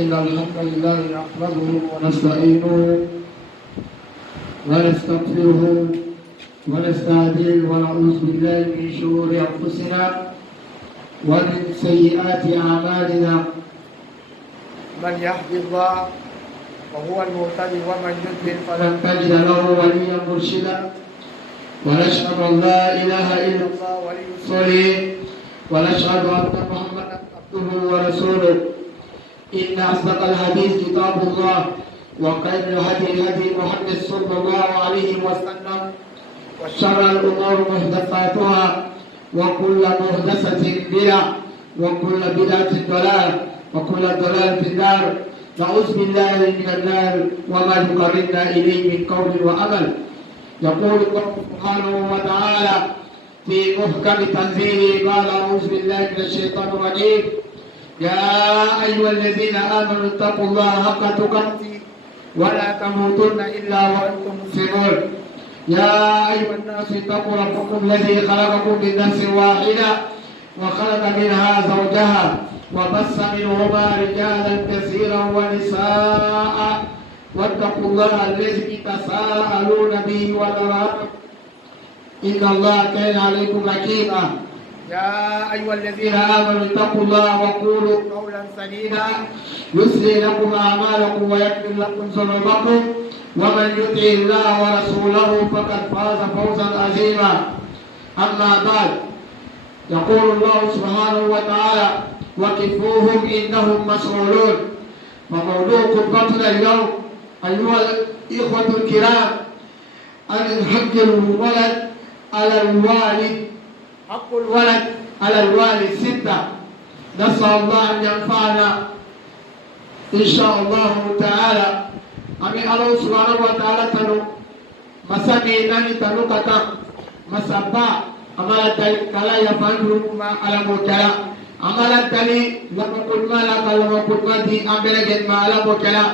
إن الحمد لله نحمده ونستعينه ونستغفره ونستهديه ونعوذ بالله من شرور أنفسنا ومن سيئات أعمالنا من يهد الله وهو المهتدي ومن يضلل فلن تجد له وليا مرشدا ونشهد أن لا إله إلا الله ولي الصالحين ونشهد أن محمدا عبده ورسوله إن أصدق الحديث كتاب الله وخير الهدي هدي محمد صلى الله عليه وسلم وشر الأمور محدثاتها وكل محدثة بدعة وكل بدعة ضلالة وكل ضلالة في النار نعوذ بالله من النار وما يقربنا إليه من قول وعمل يقول الله سبحانه وتعالى في محكم تنزيله قال أعوذ بالله من الشيطان الرجيم يا أيها الذين آمنوا اتقوا الله حق تقاته ولا تموتن إلا وأنتم مسلمون يا أيها الناس اتقوا ربكم الذي خلقكم من نفس واحدة وخلق منها زوجها وبث منهما رجالا كثيرا ونساء واتقوا الله الذي تساءلون به والأرحام إن الله كان عليكم رقيبا يا أيها الذين آمنوا اتقوا الله وقولوا قولا سديدا يصلح لكم أعمالكم ويغفر لكم ذنوبكم ومن يطع الله ورسوله فقد فاز فوزا عظيما أما بعد يقول الله سبحانه وتعالى وقفوهم إنهم مسؤولون وموضوع خطبتنا اليوم أيها الإخوة الكرام أن حق الولد على الوالد حق الولد على الوالد 6 نسأل الله أن ينفعنا إن شاء الله تعالى أمي الله سبحانه وتعالى تنو مسامي ناني تنو كتا مسابا أمالا تالي كلا يفعلوا ما على موكلا أمالا تالي لما قلما لك لما قلما دي أمبلا جنما على موكلا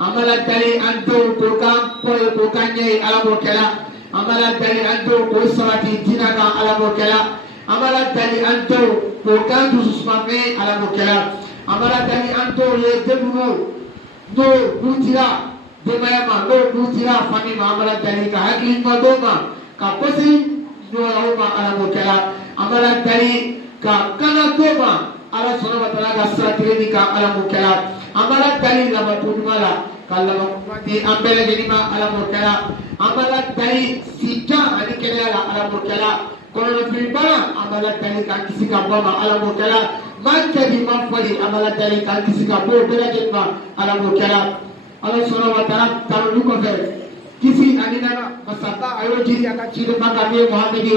أمالا تالي أنتو كوكام كوي كوكاني على موكلا أمالا تالي أنتو كوي سواتي دينك على موكلا أمالا تالي أنتو كوكام تسمامي على موكلا أمالا تالي أنتو يدبنو دو نوتيرا دمايما دو نوتيرا فاني ما أمالا تالي كهاكين ما دوما كاكوسي نوراهما على موكلا أمالا تالي كاكانا دوما على سنة وطلع كسرتيني على موكلا أمالا تالي لما بنمالا كلما دي أمبلا جنما على موكلا أمالا تالي سيجا أني كلا على موكلا كورونا في البلد أمالا تالي كاكسي كابوما على موكلا من كذي من فلي أمالا تالي كاكسي كابو بلا جنما على موكلا على سنة وطلع تلو كفر كسي أنينا مسافة أيو جيري أكاد مكاني محمد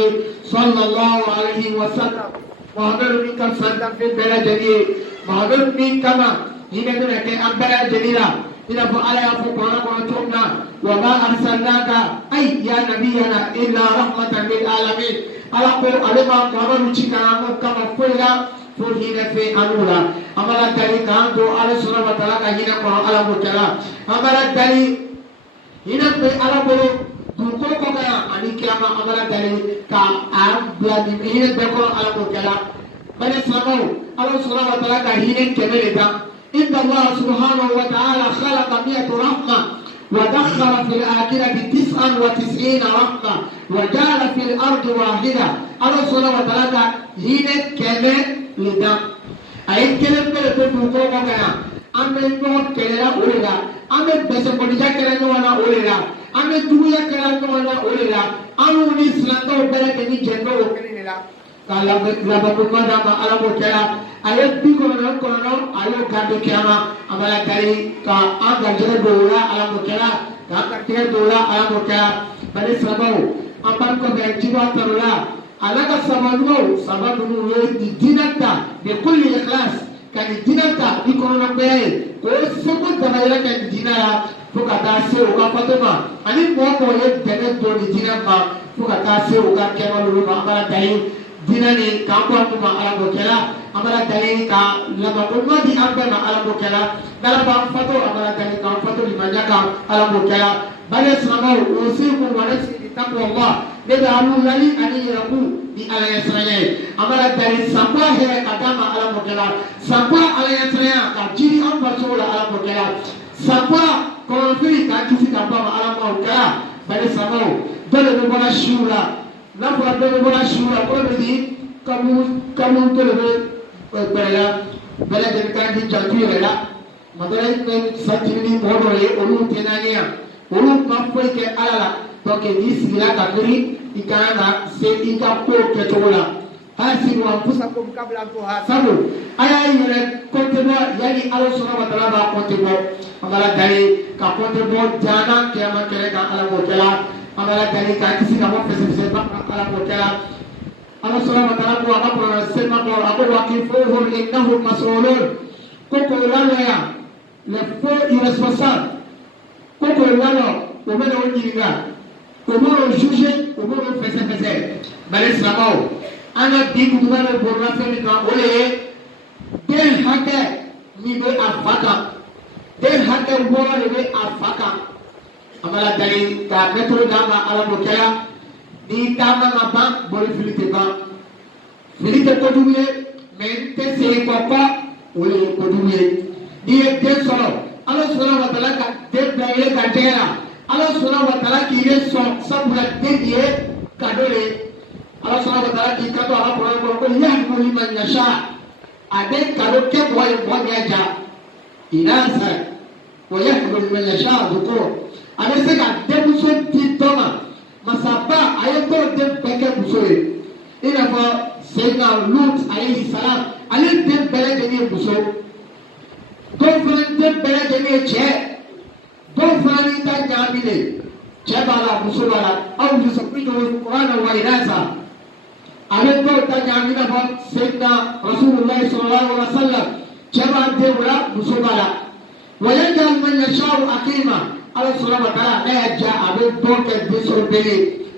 صلى الله عليه وسلم محمد من كم سنة في بلا جنيه محمد من كما هنا تنك أمبلا جنيلا إذا فعل يفوقنا ونتوبنا وما أرسلناك أي يا نبينا إلا رحمة للعالمين على قول علما كما نشكنا كما فعلا فهنا في أنولا أملا تلي كانتو على سنة وطلاق هنا قرآن على مكلا أملا تلي هنا في على بلو دوكو كما أني كما أملا تلي كأم بلادي هنا بقول على مكلا بل سمو على سنة وطلاق هنا كملتا إن الله سبحانه وتعالى خلق 100 رحمة ودخل في الآخرة 99 رحمة وجعل في الأرض واحدة الله سبحانه وتعالى هنا كمل لدم أي كلمة تقول كنا أمن نور كلنا أولنا أمن بس كونيجا كلنا وانا أولنا أمن دويا كلنا وانا أولنا أمن الإسلام تو بلا كني جنبه وكلنا kalau lakukan nama alam berkala ayat di kono ayo kami kiama amala dari ka aga jere dola alam berkala ka kira dola alam berkala bani sabau ambar ko be jiwa tarula alaka sabanu ye di dinata be kulli ikhlas kan dinata di kono be ko sebo damayra kan dinara fuka ta se o ka fatoma ani mo ko ye dene do di dinama fuka ta se o ka kema lulu amala dari dinani kampo kuma ala bokela amala dali ka lama umma di ambe ma ala bokela dala ba fato amala dali ka fato limanya ka ala bokela bale sama usiku wa nafsi bi taqwa Allah ne bɛ alu lali ani yɛrɛku ni ala ɲɛsiranya ye an b'a dari sanba hɛrɛ ka d'a ma ala m'o kɛla sanba ala ɲɛsiranya ka jiri an farisogo la ala m'o kɛla sanba kɔlɔnfili k'a kisi ka bɔ a ma ala m'o kɛla bari sanbaw dɔ de bɛ bɔra siw la n'a fɔra dɔ bɛ bɔra siw la kɔrɔ bɛ di kamu dɔ de bɛ gbɛrɛ la bɛɛ lajɛlen kan k'i janto i yɛrɛ la madara bɛ satiri ni mɔgɔ dɔ ye olu tɛ naani yan olu ma foyi kɛ ala la donc n'i sigila ka miiri i ka kan ka se i ka ko kɛcogo la hasibu anfusakum qabla an tuhasabu a y'a yɛrɛ compte bɔ yanni ala subahanahu wa taala b'a compte bɔ an b'a ladari ka compte bɔ jaana kiyama kɛnɛ kan ala m'o kɛla an b'a ladari ka kisi ka bɔ fɛsɛfɛsɛba kan ala m'o kɛla ala subahanahu wa taala ko a ka kuranɛ seliman kɔrɔ a ko waqifuhum innahum mas'ulun ko k'o lalɔya les faux irresponsables ko k'o lalɔ o bɛ n'o ɲininka o bɛ n'o juger o bɛ n'o fɛsɛfɛsɛ bari silamɛw an ka bi kutuba bɛ bɔnna fɛn min kan o de ye den hakɛ min bɛ a fa kan den hakɛ wɔɔrɔ de bɛ a fa kan an b'a ladari k'a mɛtiri d'a ma ala m'o kɛla n'i taama ka ban boli fili tɛ ban fili tɛ kojugu ye mɛ n tɛ segin kɔ kɔ o de ye kojugu ye n'i ye den sɔrɔ ala subahanahu wa taala ka den bila i ye ka jɛgɛ la ala subahanahu wa taala k'i ye sɔn sabula den ye kado de ye ala subahanahu wa taala k'i kanto a ka kuranɛ kɔnɔ ko yahdimu liman yasha a bɛ kado kɛ mɔgɔ ye mɔgɔ ɲɛ ja inasa wa yahdimu liman yasha dhukura a bɛ se ka denmuso di dɔ ma masaba a ye dɔw den bɛɛ kɛ muso ye i n'a fɔ seyidina lut alayhi salam ale den bɛɛ lajɛlen ye muso dɔw fana den bɛɛ lajɛlen ye cɛ dɔw fana ni ta ɲagami de cɛ b'a la muso b'a la aw yusafijuhu qur'ana wa inasa a bɛ dɔw ta ɲagami i n'a fɔ seyidina rasulillahi sallallahu alaihi wa sallam cɛ b'a den o la muso b'a la wa yaj'alu man yasha'u aqima ala subahanahu wa taala n'a y'a ja a bɛ dɔn kɛ den sɔrɔ bere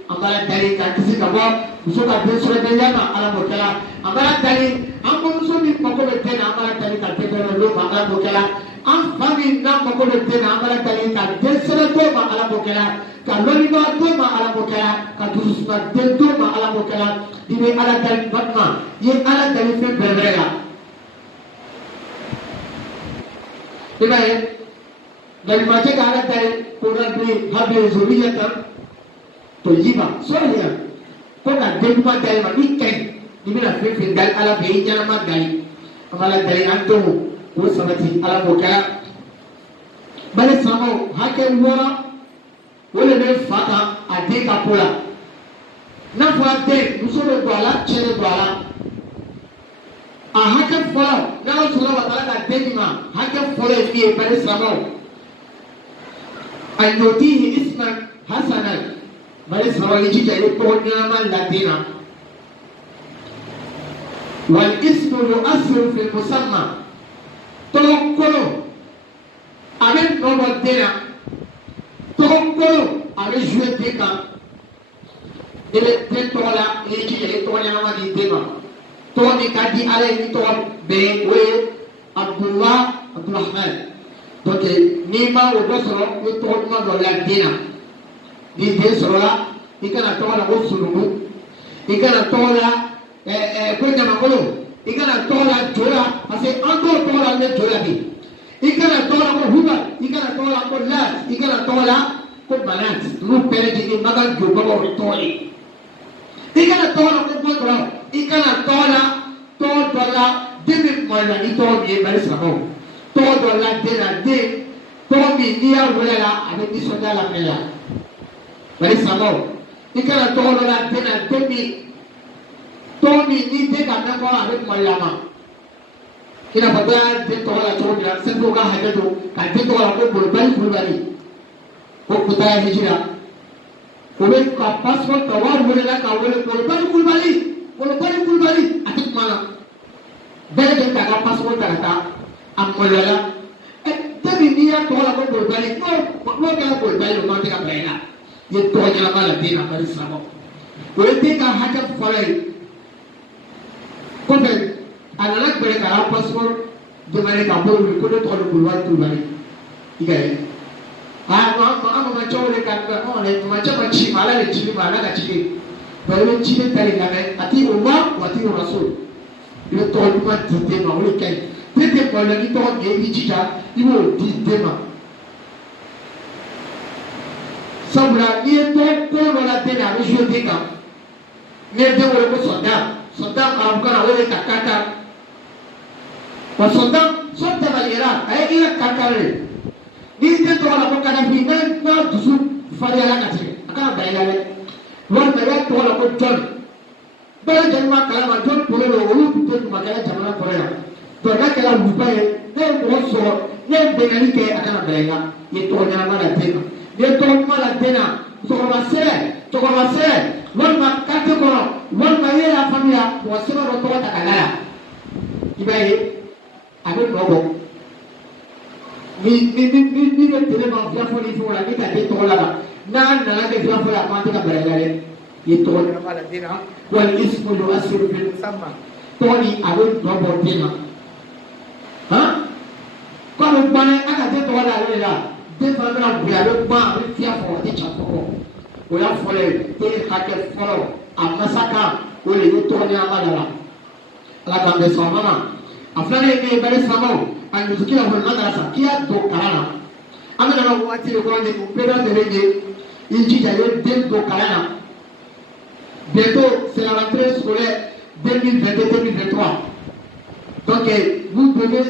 an b'a ladari ka kisi ka bɔ muso ka den sɔrɔ bere ma ala m'o kɛla an b'a ladari an bamuso min mako bɛ den na an b'a ladari ka den sɔrɔ d'o ma ala m'o kɛla an fa min n'a mako bɛ den na an b'a ladari ka den sɔrɔ d'o ma ala m'o kɛla ka lɔnnibaga d'o ma ala m'o kɛla ka dusuma den d'o ma ala m'o kɛla i bɛ ala dali balima i ye ala dali fɛn bɛrɛ bɛrɛ la i b'a ye dalimacɛ ka ala dali ko rabbi habi zuriyatan tayyiba sɔliya ko ka den ɲuman dali ma min ka ɲi i bɛna fɛn fɛn dali ala fɛ i ɲɛnama dali an b'a ladari an denw k'o sabati ala m'o kɛla bari silamɛw hakɛ wɔɔrɔ o de bɛ fa kan a den ka ko la n'a fɔra den muso bɛ don a la cɛ bɛ don a la a hakɛ fɔlɔ n'ala subahanahu wa taala ka den di ma hakɛ fɔlɔ ye min ye bari silamɛw an yutihi isman hasanan bari silamɛw i jija i ye tɔgɔ ɲɛnama la den na wal ismu yu'assiru fil musamma tɔgɔ kolo a bɛ nɔ bɔ den na tɔgɔ kolo a bɛ jouer den kan i bɛ den tɔgɔ la i ye jija i ye tɔgɔ ɲɛnama di den ma tɔgɔ min ka di ala ye ni tɔgɔ bɛɛ o ye abdulrahman donc n'i ma o dɔ sɔrɔ i ye tɔgɔ ɲuman dɔ la den na ni den sɔrɔla i kana tɔgɔ la ko sunugu i kana tɔgɔ la ko ɲamakolo i kana tɔgɔ la jo la parce que an t'o tɔgɔ la ne jo la bi i kana tɔgɔ la ko hubal i kana tɔgɔ la ko lat i kana tɔgɔ la ko manat n'u bɛɛ lajɛlen ma ka jobagaw de tɔgɔ ye i kana tɔgɔ la ko bɔtɔrɔ i kana tɔgɔ la tɔgɔ dɔ la den bɛ kuma la ni tɔgɔ min ye bari silamɛw tɔgɔ dɔ la den na den tɔgɔ min n'i y'a wele la a bɛ nisɔndiya la mɛ la bari silamɛw i kana tɔgɔ dɔ la den na den min tɔgɔ min ni den ka mɛn kɔrɔ a bɛ kuma la ma i n'a fɔ dɔ y'a den tɔgɔ la cogo min na sɛbɛnw ka hakɛ to ka den tɔgɔ la ko bolibali kulubali ko kutaya hijira o bɛ ka passport ta wa wele la ka wele bolibali kulubali a tɛ kuma na bɛɛ lajɛlen k'a ka passport ta ka taa a maloya la depi n'i y'a tɔgɔ la ko bolibali n'o kɛra bolibali o man tɛ ka bila i la i ye tɔgɔ ɲɛnama la den na bari silamɛw o ye den ka hakɛ fɔlɔ ye kɔfɛ a nana gbɛrɛ k'a ka passport demandé k'a bolo wuli ko ne tɔgɔ de bolibali kulubali i ka ye aa non ama machole kanga one macha chi mala le chi mala ka chi bale chi le tare la me ati umma wa ati rasul ile to ma dite ma ole kai tete ko le to ge ni chicha iwo dite ma sabra ni to ko la tena le jeu de ka ne de wo ko soda arabukana ole takata wa soda balera ay ira kakare ni de to la ko kana fi na dusu fari ala katire akana bayale wa na to la ko John bala janma kala ma John pole lo wolu to ma kala jamana pore ya to na kala bubaye ne ko so ne benali ke akana bayala ye to na mala tena ye to mala tena to ma sere walma kate kono walma ye la famille wa sema ro to ta kala ibaye abe nobo ni ne tele ma via fo ni fo la ni ta de to la na de via fo la ma ta baragare ye to na mala dina wal ismu yu'assiru bil musamma to ni abe nobo dina ha ko ro bane aka de to la le la de fa na bu ya be ba be via fo ti cha fo o ya fole te hake folo amasaka o le yo to ni amala ala ka be so mama afane ni bare samo an yuzikira hol madrasa kia do karana amana na wati le ko ni upeda de rege inji ja yo de do karana bientôt c'est la rentrée scolaire 2022-2023 donc vous devez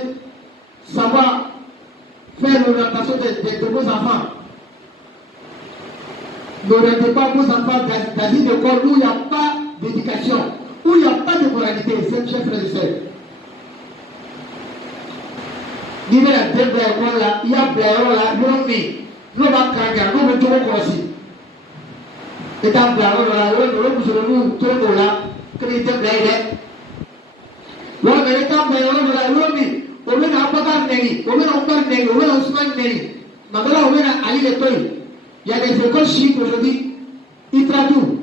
savoir faire l'orientation de vos enfants. N'orientez pas vos enfants dans une école où il n'y a pas d'éducation, où il n'y a pas de moralité, c'est chef frère et sœur. Ni bɛ na den bila école la, i y'a bila yɔrɔ la yɔrɔ min n'o b'a karankɛ n'o bɛ jogo kɔlɔsi. I t'a bila yɔrɔ la, o musomaninw to o la, k'e tɛ bila ye dɛ. Walima i t'a bila yɔrɔ la yɔrɔ min o bɛ na Abubakar nɛni, o bɛ na Umar nɛni, o bɛ na Usman nɛni, Mamela o bɛ na Ali de to yen. Il y a des écoles chiites aujourd'hui, ils traduisent.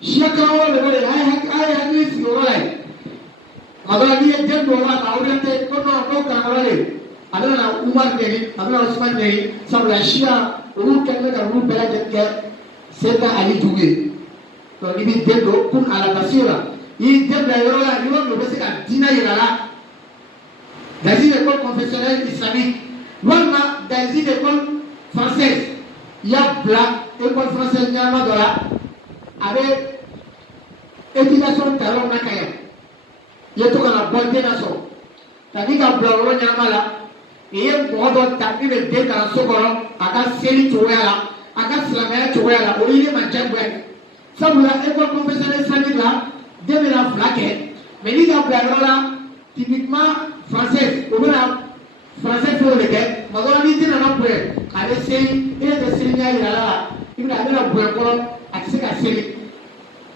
Chacun a le volet, aïe, si on l'a. Madame, il y a des gens qui ont orienté, comme on a alors na Umar neni, alors Usman neni, semble la Chia, ou quelqu'un qui a voulu faire c'est à Ali Doué. Donc il dit des gens pour à la basura. Il dit d'ailleurs là, il va me laisser à dîner là. Dans une école confessionnelle islamique, normalement dans une école française, il y a black école française nyama dola avec éducation talon nakaya. Il y a tout dans la bonne nation. Tandis qu'à blanc nyama là. Et pour d'autres tapis de deux dans ce coron, à la série Touéala, à la Slamaya Touéala, au lieu de Manjaboué. Ça vous l'a école professionnelle islamique là, de la flaque. Mais il y a là, typiquement française, au moins français pour les gars, mais on a dit dans la bouée, à la série, il y a des séries là, il y a la bouée coron, à la série.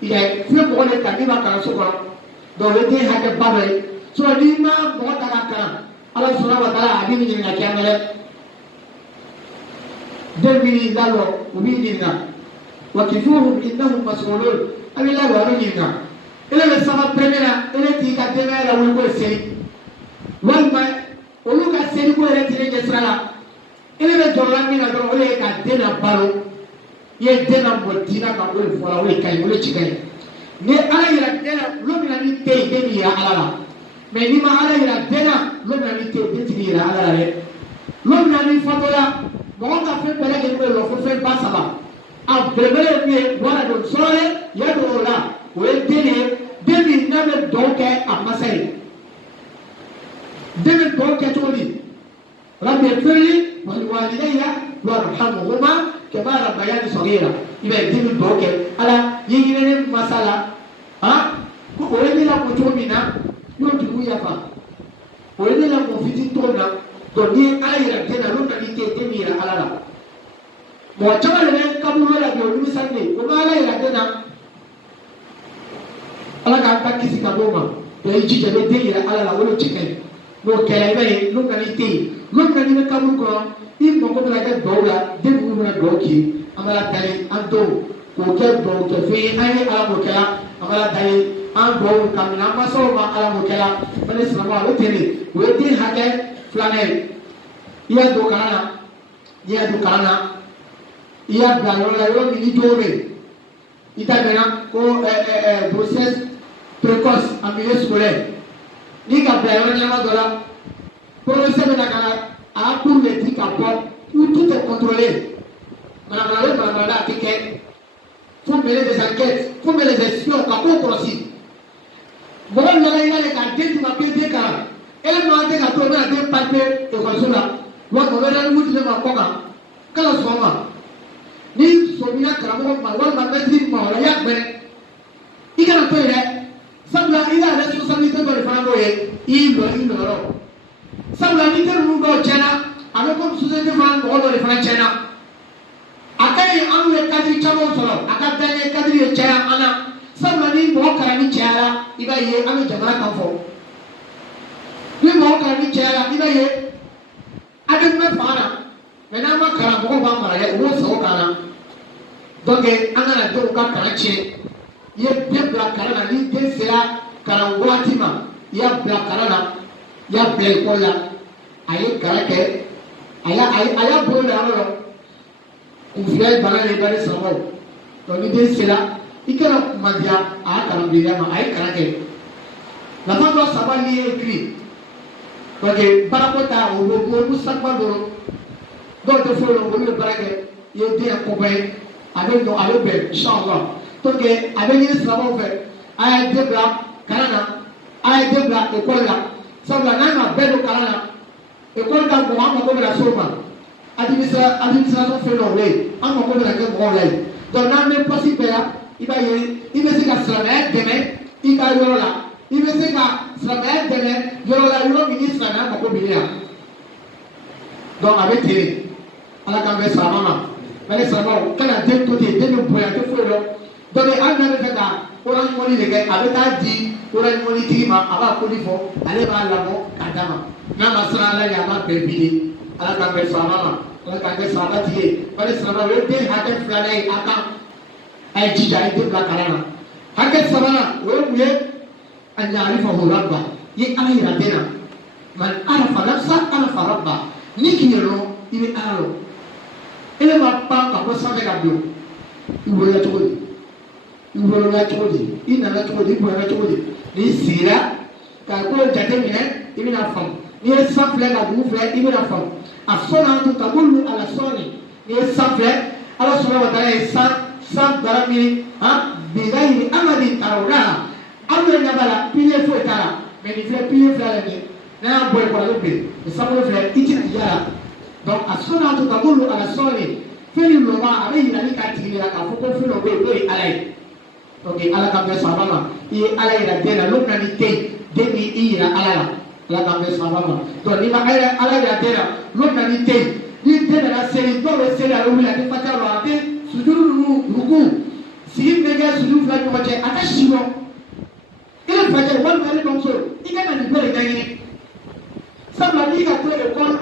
Il y a fait pour les tapis dans ce coron. Donc le thé a été barré. Soit l'imam, bon, à la canne. Allah subhanahu wa ta'ala adini ni na kiamale demini dalo ubinina wa kifuhum innahum mas'ulun abila wa runina ila le sama premiera ila ti ka demera wul ko sey walma olu ka sey ko re tire jesrala ila le jorla mina do ole ka dena baro ye dena botina ka wul fola wul kay wul chikay ne ala ira dena lo mina ni tey deni ya ala mais ni ma ala ira dena lo na ni te detini ira ala re lo na ni fatola mo ka fe bele ke ko lo fo fe ba saba a bele mi wala do sore ya do la o e deni demi na me do ke amasai demi do ke toli rabbi firli wa walidayya warhamhuma kama rabbayani saghira ibe demi do ke ala yingine ne masala ha ko o ni la ko to mina yo dugu yafa o ye la confiti to na to ni ala yira tena lo na ni te mira ala la mo chama le kaburo la do ni sanne ko ala yira tena ala ka ta kisi ka boma to yi jije be te yira ala la wolo chikai mo kele be lo na ni te lo na ni kaburo ko i mo ko la ga do la de bu na do ki amala tare ando ko ke do ke fe ai ala mo kala amala tare an dɔw kamina an masaw ma ala mo kɛla fɛnɛ silamɛ o tɛ ne o ye den hakɛ filanan ye i y'a don kalan na n'i y'a don kalan na il y a un mini-doré. Il y a une grossesse précoce en milieu scolaire. Il y a un professeur a pour le dire où tout est contrôlé. Il faut mener des enquêtes, il faut mener des espions, aussi. Bon, il y a des cadets qui m'appellent des cas. Et les gens qui ont des papiers de comme ça. Moi, je vais aller vous dire ma coca. Quel est ce moment? Ni Sobina Kramo, ma wall, ma maîtrise, ma layak, mais il y a un peu de ça. Il a la responsabilité de le faire envoyer. Il le ça. La vie de nous, China, avec comme société de le faire China. Akai anu le kadri chamo solo akata le kadri chaya ana samani mo karani chaya iba ye anu jamana kanfo ni mo karani chaya iba ye adu me fara mena ma kara mo ba mara ye wo so kana donc ana do ka karache ye de bla karana ni de sera karanwatima ya bla karana ya bla kola aye karake aya bo na ro Ouvrier dans les barres savants. Donc l'idée c'est là, il y a un madia à Karambia, à Karake. La femme doit savoir lire écrit. Donc, par rapport au robot, Sakbado, donc il faut le braquet, il y a des copains avec nos alobes, Inch'Allah. Donc, avec les savants fait, à des blancs, Canada, à des blancs, école là, ça va n'a belle au Canada, école là, pour moi, comme la Soma. Administration fait l'enlever, en mon côté, on l'a. Donc, dans le possible, il va y se faire demain, il va y avoir là. Il va se faire demain, il y aura le ministre là, mon côté. Donc, avec télé, à la caméra, ça va. Mais ça va, quand la deux côtés, deux nous pouvons tout faire. Donc, on a fait ça, on a monté les gars, avec un dit, on a monté Tima, avant qu'on y faut, aller voir là-bas, Kadama. N'a pas ça là, il y a pas de bébé. À la caméra, ça va. La caméra, ça va tirer. Parce que ça va, le bien, à quel flanc, à quand ay jija ay debla karana haket sabana we an ya'rifahu rabba yi ala yira dena man arafa nafsa arafa rabba ni kiyero ibe alo ele ma pa ka ko sabe ga bio ibo ya todi ibo ya todi ina na todi ibo ya todi ni sira ka ko jate mine ibe na fam ni safle ga du fle ibe na fam afona tu tabulu ala soni ni safle ala sona wa dara sans darami bigayi amadi tarawra amre nyabala pile fo tara mais ni fait pile fla ni na boy ko lobe ni sabu fla itini yara donc asona to tabulu ala soni feli lo ma abe ina ni ka tigi la ka fo ko filo be be alai ok ala ka be sabama i ala ira dena lo na ni te de ni ira ala ka be sabama donc ni ma ala ira dena lo na ni te ni dena la seri do le seri ala wila de fataro ate sujuru ruku sigi mega sujuru fla ko je ata shiwo ile faje wal mali donc so ika na ni bere gani sabla ni ka to le kon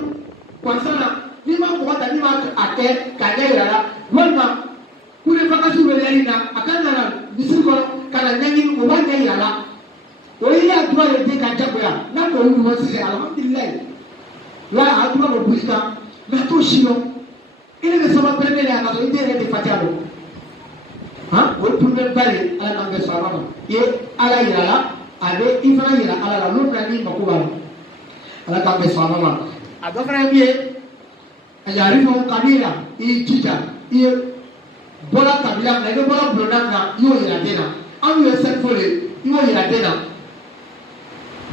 konsana ni ma ko ta ni ma ate ka de yara wal ma kule fakasu wele ina akana na bisiko kana nyangi ko wa de yara o ya duwa le de ka jabo ya na ko ru mo sire alhamdulillah la aduma ko buista na to shiwo ile ne sama premier ya kaso ite de fatialo ha o premier bale ala na be sabama ye ala yala ade ifana yala ala la lona ni makuba ala ka be sabama agafara biye ajari mo kabila i tita i bola kabila na be bola blonda na yo yala dena anu yo set fole yo yala dena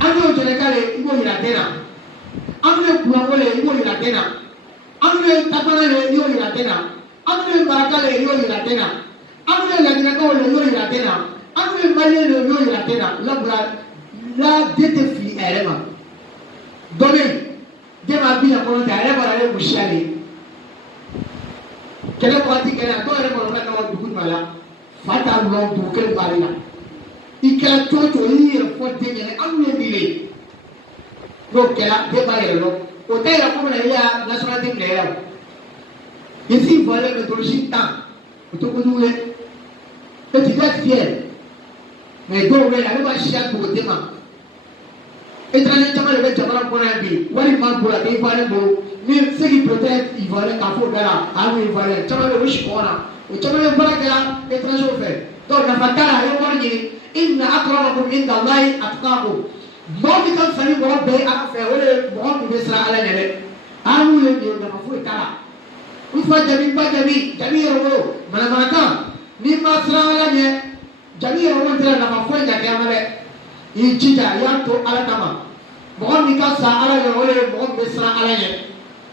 anu yo jere kale yo yala dena anu yo kuangole yo yala dena anu tapana le yo ira tena anu baraka le yo ira tena anu la ko le yo ira tena anu mali le yo ira tena la défi erema donné de ma vie ko ta erema le bushali kele ko ati kele to erema na ko du mala fata lo du kele barina ikela to yi fo de ne anu bile do kela de bare lo o te la como la nationalité plaire ici voilà méthodologie temps to ko dule et tu es fier mais donc là va chercher pour te ma étranger caman de bɛ jamana kɔnɔ yan bi wari ma bolo a tɛ ivoirien bolo ni ceux qui peut-être ivoirien k'a fɔ o bɛɛ la a y'o ivoirien caman bɛ o si kɔn na o caman bɛ baara kɛla étranger fɛ donc nafa t'a la a ye wari ɲini inna akramakum inda Allahi atqakum mɔgɔ min ka fisa ni mɔgɔ bɛɛ ye ala fɛ o de ye mɔgɔ min bɛ siran ala ɲɛ dɛ an y'u ye nin ye nafa foyi t'a la n fa jabi n ba jabi jabi yɛrɛ wolo manamanakan n'i ma siran ala ɲɛ jabi yɛrɛ wolo tɛ nafa foyi ɲɛ kɛ ma dɛ i jija i y'a to ala kama mɔgɔ min ka fisa ala ɲɛ o de ye mɔgɔ min bɛ siran ala ɲɛ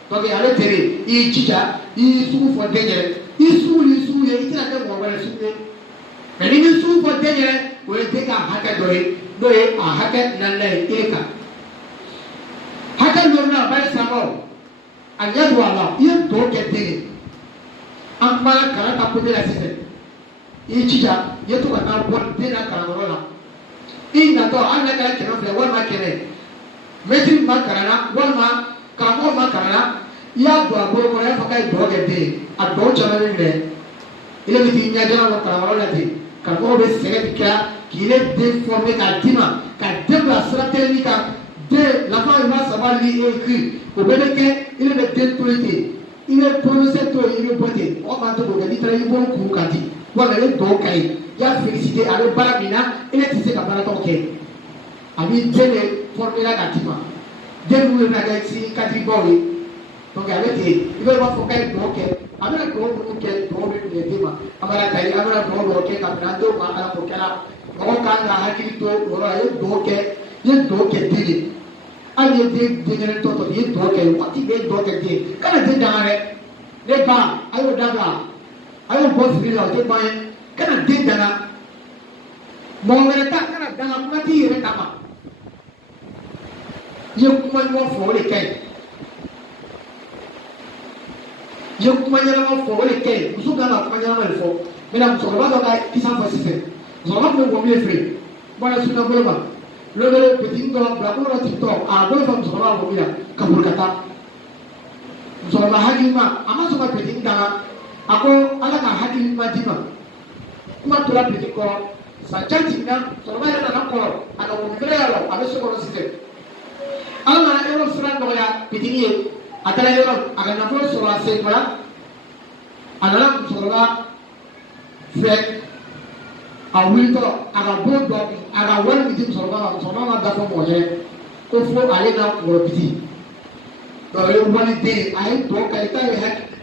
donc ale tere i jija i sugu fɔ den yɛrɛ i sugu ni sugu ye i tɛna kɛ mɔgɔ wɛrɛ sugu ye mais ni bɛ sugu fɔ den yɛrɛ o ye den ka hakɛ dɔ ye n'o ye a hakɛ naaninan ye e kan hakɛ naaninan bari samaw a ɲɛ don a la i ye tɔ kɛ den ye an kumana kalan ta côté la sisan i jija i ye to ka taa bɔ den na kalanyɔrɔ la i natɔ hali n'a kɛra 100 walima 100 maître ma kalan na walima karamɔgɔ ma kalan na i y'a don a bolo kɔnɔ i y'a fɔ k'a ye tɔ kɛ den ye a tɔ caman bɛ minɛ i bɛ t'i ɲɛjala wɔ kalanyɔrɔ la ten karamɔgɔ bɛ sɛgɛn k'i k'i le den former k'a d'i ma ka den bila sira tɛgɛli kan den l'enfant il va savoir lire et écrire o bɛɛ bɛ kɛ i bɛ den to yen ten i bɛ prononcer to yen i bɛ bɔ ten mɔgɔ man to k'o kɛ n'i taara i bolo kuru ka di walima i bɛ tɔ ka ye i y'a féliciter a bɛ baara min na i ne tɛ se ka baara tɔ kɛ a b'i den de former la ka d'i ma den minnu bɛ kɛ si kadiri baw ye donc a bɛ ten i bɛ b'a fɔ k'a ye tɔ kɛ a bɛna tɔ minnu kɛ tɔ bɛ minɛ den ma an b'a ta ye an bɛna tɔ dɔw kɛ ka minɛ an denw ma ala k'o kɛra mɔgɔ kan ka hakili to o yɔrɔ la i ye tɔ kɛ i ye tɔ kɛ den de hali ye den kelen tɔ i ye tɔ kɛ waati bɛɛ ye tɔ kɛ den kana den danga dɛ ne ba a y'o dabila a y'o bɔ fili la o tɛ ban ye kana den danga mɔgɔ wɛrɛ ta kana danga kuma t'i yɛrɛ ta ma i ye kuma ɲuman fɔ o de ka ɲi i ye kuma ɲɛnama fɔ o de ka ɲi muso kan ka kuma ɲɛnama de fɔ maintenant musokɔrɔba dɔ ka kisa fɔ sisan musokɔrɔba tun bɛ wɔmiyɛ feere bɔra sunna bolo ma lobele petit dɔ bilakoro dɔ tigi tɔ a bolo fɔ musokɔrɔba wɔmi la ka boli ka taa musokɔrɔba hakilima a ma sɔn ka petit danga a ko ala ka hakilima d'i ma kuma tora petit kɔrɔ san can jiginna musokɔrɔba yɛrɛ nana kɔrɔ a ka wɔmi feere yɔrɔ a bɛ so kɔnɔ sisan ala nana yɔrɔ sira nɔgɔya petit ye a taara yɔrɔ a ka nafolo sɔrɔ a senkɔrɔ a nana musokɔrɔba fɛ a wulitɔ a ka bolo dɔ a ka wari min di musokɔrɔba ma musokɔrɔba ma dafa mɔgɔ ye ko fo ale na kunkolo biti donc o ye wali den ye a ye tɔ kɛ i t'a ye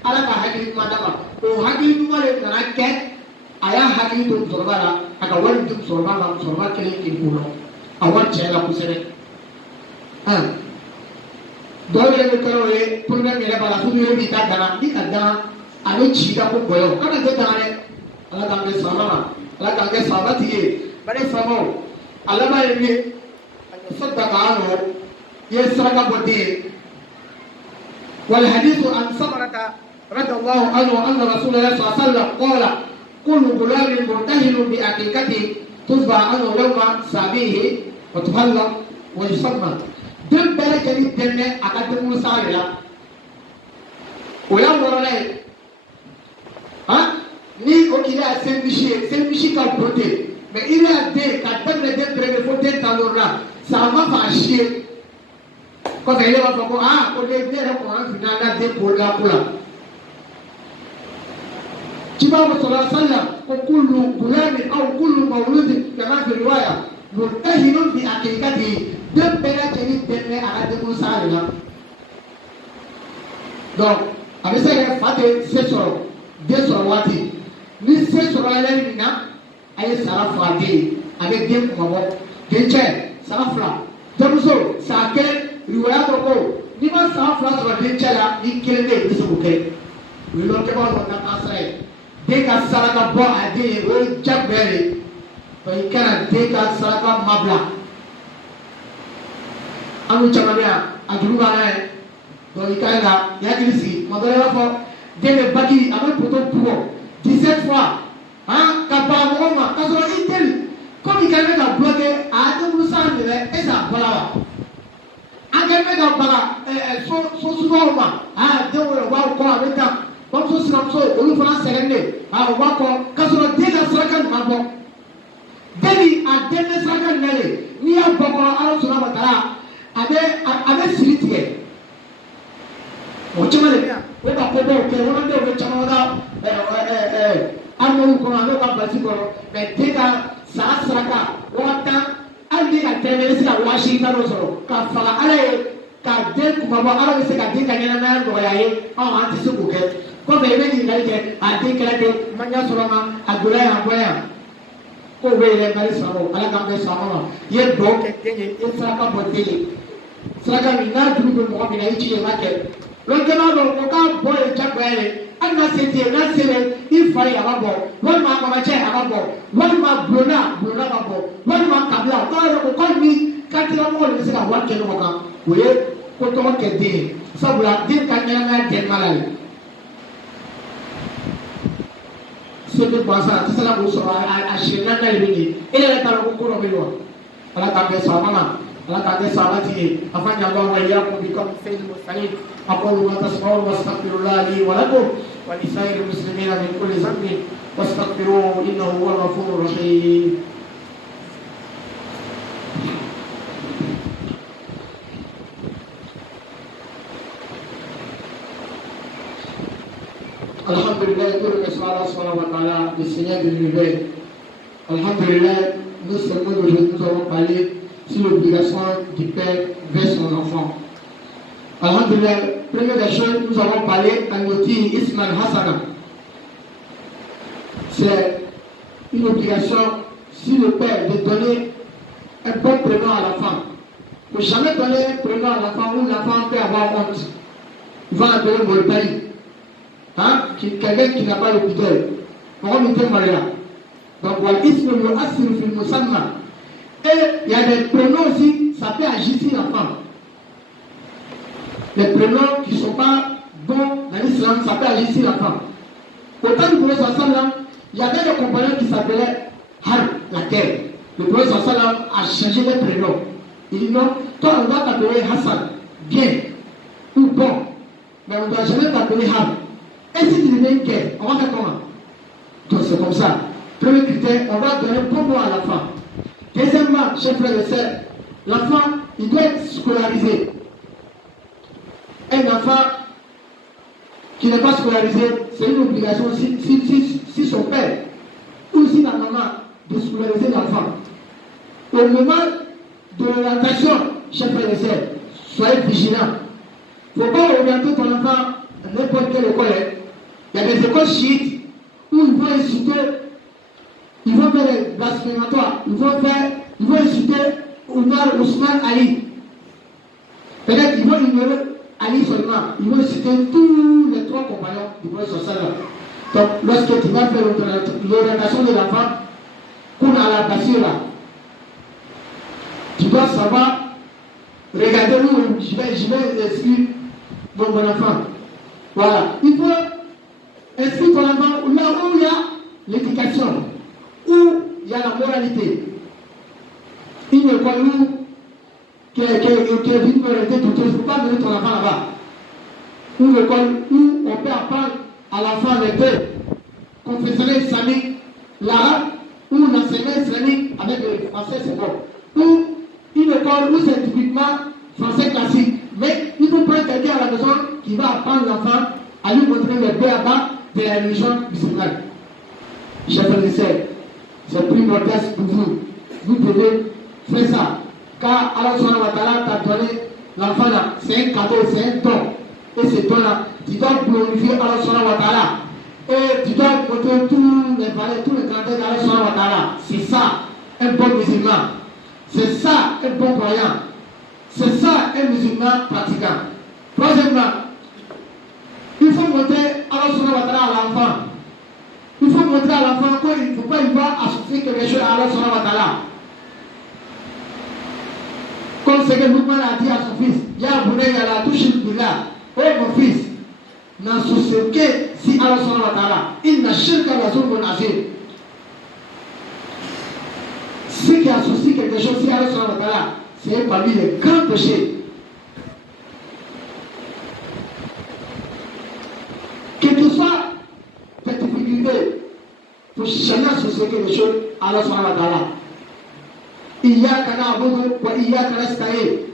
ala ka hakili ɲuman d'a ma o hakili ɲuman de nana kɛ a y'a hakili to musokɔrɔba la a ka wari di musokɔrɔba ma musokɔrɔba kelen k'i bolo a wari cɛ la kosɛbɛ dɔw yɛrɛ bɛ kɛra o ye problème yɛrɛ b'a la fo yɛrɛ b'i ta dana n'i ka dana a bɛ ci i ka ko gɔyɔ kana tɛ dana dɛ ala k'an kɛ sababa ma ala k'an kɛ sababa tigi ye bari faamaw a laban ye min ye a ɲɛ sɔrɔ k'an nɔ i ye saraka bɔ den ye wal hadithu an samarata radiyallahu anhu anna rasulullah sallallahu alaihi wasallam qala kullu ghulamin murtahinun bi aqiqati tuzba anhu yawma sabihi wa tuhalla wa yusamma den bɛɛ lajɛlen dɛmɛ a ka denwolo san de la o y'a wɔɔrɔnan ye ni o k'i la sen misi ka bon ten mais i b'a den ka daminɛ den pɛrɛnɛ fo den tan wɔɔrɔ la san ma fa a si ye kɔfɛ i b'a fɔ ko ko ne yɛrɛ kɔnɔ finna n ka den bolola ko la cibabu sɔrɔ sallam ko kullu gulamin aw kullu mawludin kama fi riwaya murtahinun fi aqiqatihi den bɛɛ lajɛlen dɛmɛ a ka denwolo san de la donc a bɛ se ka fa tɛ se sɔrɔ den sɔrɔ waati ni se sɔrɔ yɛrɛ min na a ye sara fa den ye a bɛ den kumabɔ den cɛ san 2 denmuso san 1 riwaya dɔ ko n'i ma san 2 sɔrɔ den cɛ la ni 1 bɛ yen i bɛ se k'o kɛ o ye lɔkɛbagaw dɔ ka taasira ye den ka saraka bɔ a den ye o ye jagoya de ye donc i kana den ka saraka mabila an bɛ caman bɛ yan a juru b'an na ye donc i ka ɲi ka i hakili sigi tuma dɔ la i b'a fɔ den bɛ baki a bɛ poto bugɔ 17 fois ka baga mɔgɔ ma k'a sɔrɔ i teli komi i kɛlen bɛ ka bloqué a denwolo san minɛ est-ce que a bɔra wa an kɛlen bɛ ka baga so sugubaw ma den wɛrɛ u b'a kɔ a bɛ taa bamuso sinamuso olu fana sɛgɛnnen u b'a kɔ k'a sɔrɔ den ka saraka ɲuman bɔ den ni a den bɛ saraka minɛ de n'i y'a bɔ kɔrɔ ala sɔnna ma taara avec Silitie. O caman de bɛ yan o ka kobaw kɛ wolodenw bɛ caman na an m'olu kɔnɔ an n'o ka basi kɔnɔ mɛ den ka san saraka 10,000 hali den ka tɛmɛ se ka 80,000 dɔ sɔrɔ ka faga ala ye ka den kumabɔ ala bɛ se ka den ka ɲɛnamaya nɔgɔya ye anw an tɛ se k'o kɛ kɔfɛ i bɛ ɲininkali kɛ a den kɛra ten ma ɲɛ sɔrɔ ma a donna yan a bɔra yan k'o bɛ yɛlɛ mali sɔrɔ ala k'an bɛ sɔn a ma i ye dugawu kɛ den ye i ye saraka bɔ den ye saraka min n'a juru bɛ mɔgɔ min na i ci ye ma kɛ. Lɔnkɛla dɔ o ka bɔ ye jagoya ye hali n'a se tɛ ye n'a se bɛ i fa ye a b'a bɔ walima a mamacɛ a b'a bɔ walima bulonna b'a bɔ walima kabila o tɔgɔ ye o kɔni ni kantilamɔgɔ de bɛ se ka wari kɛ ɲɔgɔn kan o ye ko tɔgɔ kɛ den ye sabula den ka ɲɛnamaya dɛnma la ye se tɛ gansan a tɛ se ka k'o sɔrɔ a siɲɛ naaninan de bɛ yen e yɛrɛ t'a dɔn ko dɔ bɛ yen wa ala k'an bɛn sɔn a ma ala k'an bɛn sɔn a ma ti ye a fa ɲaga wa yakum bi kam fɛn musalin. أقول ما تسمعون واستغفر الله لي ولكم ولسائر المسلمين من كل ذنب واستغفروه إنه هو الغفور الرحيم. الحمد لله tout le merci à Allah subhanahu wa ta'ala, le Seigneur de l'univers. Alhamdulillah, nous seulement aujourd'hui nous avons parlé sur l'obligation du père vers son enfant. Alhamdulillah, première des choses, nous avons parlé à Noti Ismail Hassana. C'est une obligation sur le père de donner un bon prénom à l'enfant. Il ne faut jamais donner un prénom à l'enfant où l'enfant peut avoir honte. Il va en donner Molbali. Hein? Quelqu'un qui n'a pas le pudeur. On va mettre Maria. Donc, voilà, Ismail le Asir fil Musamma. Et il y a des prénoms aussi, ça peut agir sur l'enfant. Les prénoms qui ne sont pas bons dans l'islam, ça peut agir sur l'enfant. Au temps du prophète sallam, il y avait des compagnons qui s'appelaient Har, la terre. Le prophète sallam a changé les prénoms. Il dit non, toi on va t'appeler Hassan, bien ou bon, mais on ne doit jamais t'appeler Har. Et si tu deviens guerre, on va faire comment? Donc c'est comme ça. Premier critère, on va donner bon mot à l'enfant. Deuxièmement, chers frères et sœurs, l'enfant, il doit être scolarisé. Un enfant qui n'est pas scolarisé, c'est une obligation si son père ou si la maman de scolariser l'enfant. Au moment de l'orientation, chers frères et sœurs, soyez vigilants. Il ne faut pas orienter ton enfant à n'importe quelle école. Il y a des écoles chiites où ils vont insulter, ils vont faire des blasphématoires, ils vont insulter Omar Ousmane Ali. Peut-être qu'ils vont ignorer Ali seulement, ils vont citer tous les 3 compagnons du prophète sallallahu. Donc, lorsque tu vas faire l'orientation de l'enfant, qu'on a la basira, tu dois savoir, regarder où je vais inscrire mon enfant. Voilà, il faut inscrire ton enfant là où il y a l'éducation, où il y a la moralité. Une école où qui est venu me arrêter tout, il ne faut pas donner ton enfant là-bas. Une école où on peut apprendre à l'enfant les deux, confessionnel islamique, l'arabe, ou l'enseignement islamique avec le français, c'est bon. Ou une école où c'est typiquement français classique. Mais il faut prendre quelqu'un à la maison qui va apprendre l'enfant à lui montrer le b.a.-ba de la religion musulmane. Chers frères et sœurs, c'est plus modeste pour vous. Vous devez faire ça. Car Allah subhanahu wa ta'ala t'a donné l'enfant là, c'est un cadeau, c'est un don. Et ce don là, tu dois glorifier Allah subhanahu wa ta'ala. Et tu dois montrer tous les valeurs, tous les grandeurs d'Allah subhanahu wa ta'ala. C'est ça, un bon musulman. C'est ça, un bon croyant. C'est ça, un musulman pratiquant. Troisièmement, il faut montrer Allah subhanahu wa ta'ala à l'enfant. Il faut montrer à l'enfant qu'il ne faut pas y voir associer quelque chose à Allah subhanahu wa ta'ala. Comme ce que Loukman a dit à son fils, Ya Bunayya la tushrik billah, oh mon fils, n'associez que si Allah subhanahu wa ta'ala, inna shirka la zulmun azim. Ceux qui associent quelque chose si Allah subhanahu wa ta'ala, c'est parmi les grands péchés. Quelle que soit ta difficulté, il ne faut jamais associer quelque chose à Allah subhanahu wa ta'ala. Iyyaka na'budu wa iyyaka nasta'in.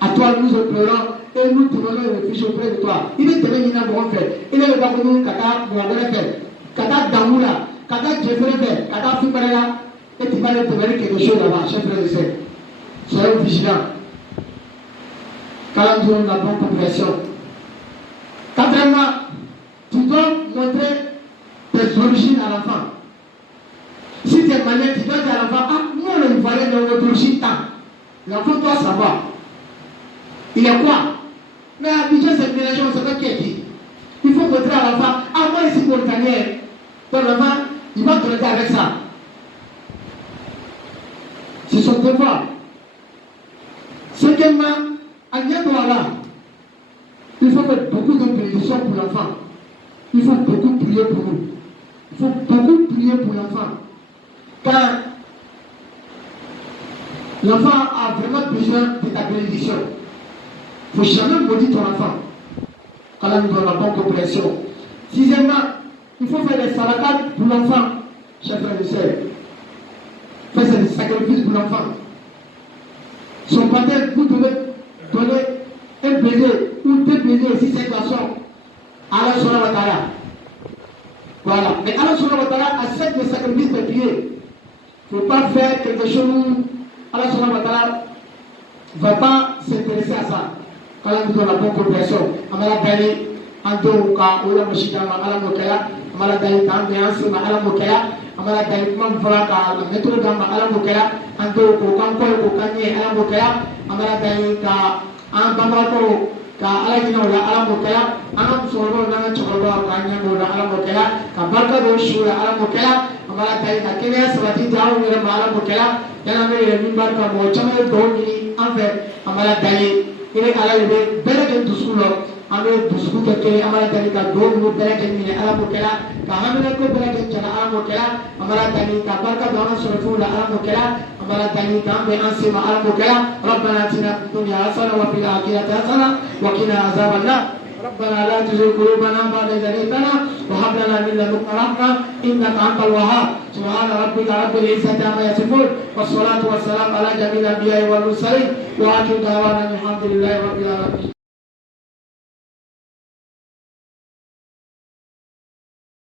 À toi, nous pleurons et nous demandons le refuge auprès de toi. Il est devenu un bon fait. Il est le gars que nous, Kata, Mouagara fait. Kata Damoula, Kata Jeffrey fait, Kata Fibarela. Et tu vas lui demander quelque chose là-bas, chef frère et sœur. Soyons vigilants. Quand nous avons la bonne population. Quatrièmement, tu dois montrer tes origines à l'enfant. Si tu es malien, tu dois dire à l'enfant, ah, nous les Ivoiriens de notre origine tant. L'enfant doit savoir. Il est quoi? Mais à Abidjan, c'est mélangé, on ne sait pas qui est qui. Il faut montrer à l'enfant, ah, moi ici, Mauritanien. Donc l'enfant, il va te regarder avec ça. C'est son devoir. Cinquièmement, à Niadouala, il faut faire beaucoup de bénédictions pour l'enfant. Il faut beaucoup prier pour nous. Il faut beaucoup prier pour l'enfant. Car l'enfant a vraiment besoin de ta bénédiction. Il ne faut jamais maudire ton enfant. Quand on nous donne la bonne compréhension. Sixièmement, il faut faire des salades pour l'enfant, chers frères et sœurs. Faire des sacrifices pour l'enfant. Son père, vous devez donner un baiser ou deux baisers si c'est un garçon. Allah Subhanahu wa Ta'ala. Voilà. Mais Allah Subhanahu wa Ta'ala accepte les sacrifices de pied. Il ne faut pas faire quelque chose où Allah Subhanahu wa Ta'ala ne va pas s'intéresser à ça. Quand on nous donne la bonne compréhension, Amala Dali, Ando, Ola Moshidama, Ala Mokaya, Amala Dali, Tambiansi, Ala Mokaya, Amala Dali, Mamfraka, la méthode Gama, Ala Mokaya, Ando, Kokanko, Kokanye, Ala Mokaya, Amala Dali, Ambamako, Ala Ginola, Ala Mokaya, Anam Soro, Nana Chokaba, Kanya, Ala Mokaya, Kabaka, Shura, Ala Mokaya, Amala Dali, Kenya, Savati, Down, Ala Mokaya, Yaname, Mimbarka, Mochame, Doni, Anve, Amala Dali. Ini ala lebih berat untuk sekolah. Ame dusku kekele amala tani ka do mu berat ni ala mukela. Kahamina ko berat jana ala mukela. Amala tani ka barka dona surafu la ala mukela. Amala tani ka be ansima ala mukela. Rabbana atina fid dunya hasanah wa fil akhirati hasanah wa qina azabannar. ربنا لا تزغ قلوبنا بعد إذ هديتنا وهب لنا من لدنك رحمة إنك أنت الوهاب سبحان ربك رب العزة عما يصفون والصلاة والسلام على جميع الأنبياء والمرسلين وآخر دعوانا الحمد لله رب العالمين.